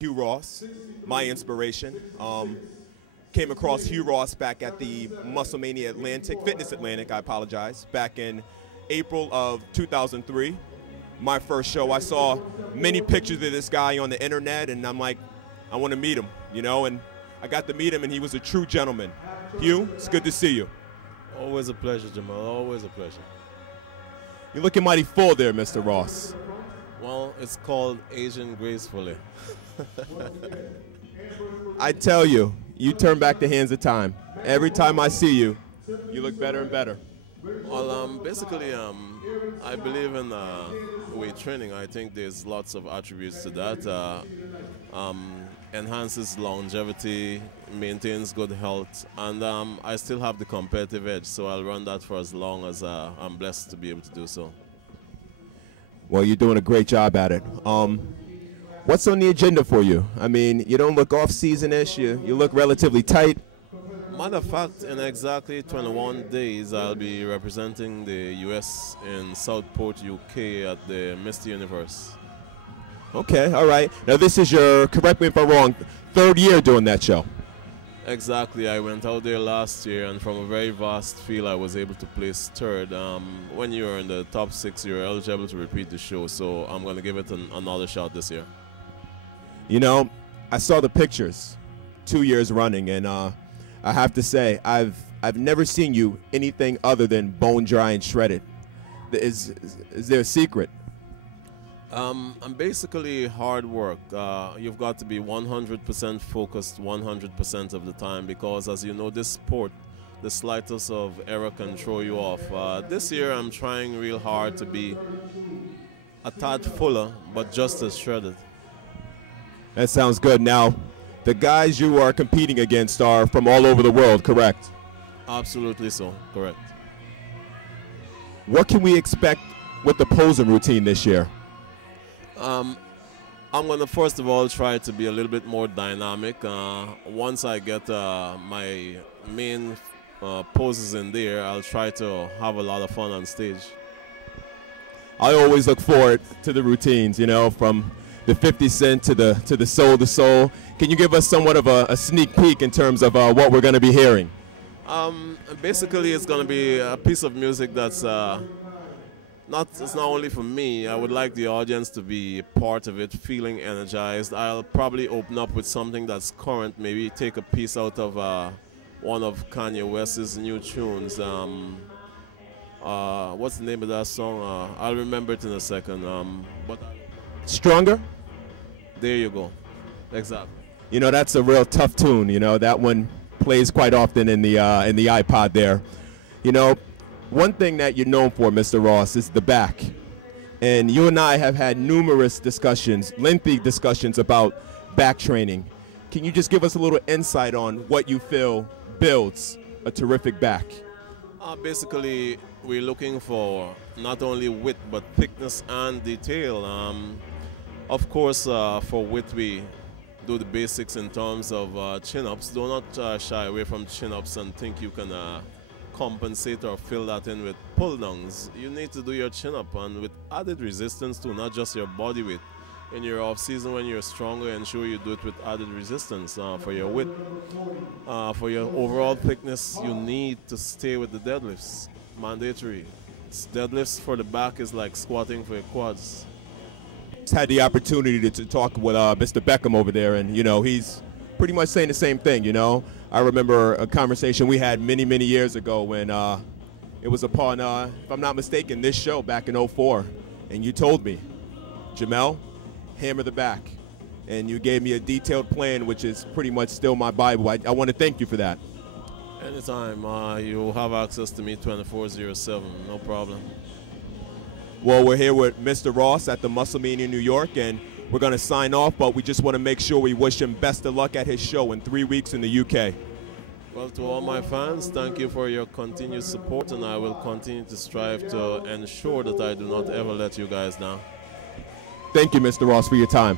Hugh Ross, my inspiration. Came across Hugh Ross back at the Musclemania Fitness Atlantic, I apologize, back in April of 2003. My first show, I saw many pictures of this guy on the internet, and I'm like, I want to meet him, you know, and I got to meet him, and he was a true gentleman. Hugh, it's good to see you. Always a pleasure, Jamel, always a pleasure. You're looking mighty full there, Mr. Ross. Well, it's called aging gracefully. I tell you, you turn back the hands of time. Every time I see you, you look better and better. Well, basically, I believe in weight training. I think there's lots of attributes to that. Enhances longevity, maintains good health, and I still have the competitive edge, so I'll run that for as long as I'm blessed to be able to do so. Well, you're doing a great job at it. What's on the agenda for you? I mean, you don't look off-season-ish. You look relatively tight. Matter of fact, in exactly 21 days, I'll be representing the U.S. in Southport, UK at the Mr. Universe. Okay, all right. Now, this is your, correct me if I'm wrong, third year doing that show. Exactly. I went out there last year, and from a very vast field, I was able to place third. When you're in the top 6, you're eligible to repeat the show, so I'm going to give it another shot this year. You know, I saw the pictures 2 years running, and I have to say, I've never seen you anything other than bone dry and shredded. Is there a secret? I'm basically hard work. You've got to be 100% focused 100% of the time, because as you know, this sport, the slightest of error can throw you off. This year I'm trying real hard to be a tad fuller, but just as shredded. That sounds good. Now, the guys you are competing against are from all over the world, correct? Absolutely so, correct. What can we expect with the posing routine this year? I'm going to first of all try to be a little bit more dynamic. Once I get my main poses in there, I'll try to have a lot of fun on stage. I always look forward to the routines, you know, from the 50 Cent to the Soul to Soul. Can you give us somewhat of a sneak peek in terms of what we're going to be hearing? Basically, it's going to be a piece of music that's it's not only for me. I would like the audience to be part of it, feeling energized. I'll probably open up with something that's current, maybe take a piece out of one of Kanye West's new tunes. What's the name of that song? I'll remember it in a second. Stronger? There you go. Exactly. You know, that's a real tough tune. You know, that one plays quite often in the iPod there. You know, one thing that you're known for, Mr. Ross, is the back. And you and I have had numerous discussions, lengthy discussions about back training. Can you just give us a little insight on what you feel builds a terrific back? Basically, we're looking for not only width, but thickness and detail. Of course, for width, we do the basics in terms of chin-ups. Do not shy away from chin-ups and think you can compensate or fill that in with pull-downs. You need to do your chin-up, and with added resistance too, not just your body weight. In your off-season, when you're stronger, ensure you do it with added resistance for your width. For your overall thickness, you need to stay with the deadlifts. Mandatory. Deadlifts for the back is like squatting for your quads. Had the opportunity to talk with Mr. Beckham over there, and you know, he's pretty much saying the same thing. You know, I remember a conversation we had many years ago when it was upon, if I'm not mistaken, this show back in '04, and you told me, Jamel, hammer the back, and you gave me a detailed plan, which is pretty much still my Bible. I want to thank you for that. Anytime, you'll have access to me 24/7, no problem. Well, we're here with Mr. Ross at the Musclemania New York, and we're going to sign off, but we just want to make sure we wish him best of luck at his show in 3 weeks in the UK. Well, to all my fans, thank you for your continued support, and I will continue to strive to ensure that I do not ever let you guys down. Thank you, Mr. Ross, for your time.